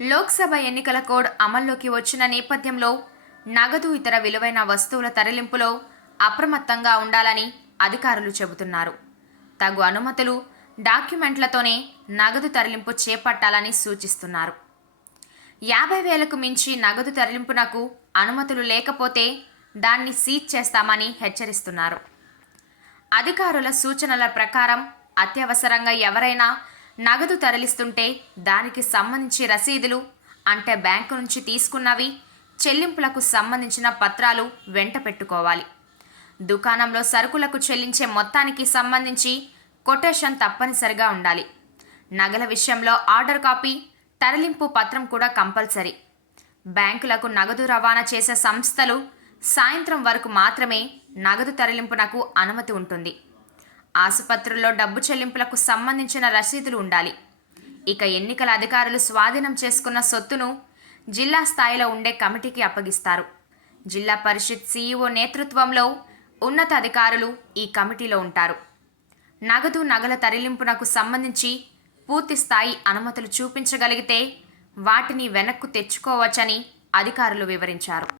లోక్సభ ఎన్నికల కోడ్ అమల్లోకి వచ్చిన నేపథ్యంలో నగదు ఇతర విలువైన వస్తువుల తరలింపులో అప్రమత్తంగా ఉండాలని అధికారులు చెబుతున్నారు. తగు అనుమతులు, డాక్యుమెంట్లతోనే నగదు తరలింపు చేపట్టాలని సూచిస్తున్నారు. 50,000కు మించి నగదు తరలింపునకు అనుమతులు లేకపోతే దాన్ని సీజ్ చేస్తామని హెచ్చరిస్తున్నారు. అధికారుల సూచనల ప్రకారం అత్యవసరంగా ఎవరైనా నగదు తరలిస్తుంటే దానికి సంబంధించి రసీదులు, అంటే బ్యాంకు నుంచి తీసుకున్నవి, చెల్లింపులకు సంబంధించిన పత్రాలు వెంట పెట్టుకోవాలి. దుకాణంలో సరుకులకు చెల్లించే మొత్తానికి సంబంధించి కొటేషన్ తప్పనిసరిగా ఉండాలి. నగల విషయంలో ఆర్డర్ కాపీ, తరలింపు పత్రం కూడా కంపల్సరీ. బ్యాంకులకు నగదు రవాణా చేసే సంస్థలు సాయంత్రం వరకు మాత్రమే నగదు తరలింపునకు అనుమతి ఉంటుంది. ఆసుపత్రుల్లో డబ్బు చెల్లింపులకు సంబంధించిన రసీదులు ఉండాలి. ఇక ఎన్నికల అధికారులు స్వాధీనం చేసుకున్న సొత్తును జిల్లా స్థాయిలో ఉండే కమిటీకి అప్పగిస్తారు. జిల్లా పరిషత్ సీఈఓ నేతృత్వంలో ఉన్నత అధికారులు ఈ కమిటీలో ఉంటారు. నగదు, నగల తరలింపునకు సంబంధించి పూర్తి స్థాయి అనుమతులు చూపించగలిగితే వాటిని వెనక్కు తెచ్చుకోవచ్చని అధికారులు వివరించారు.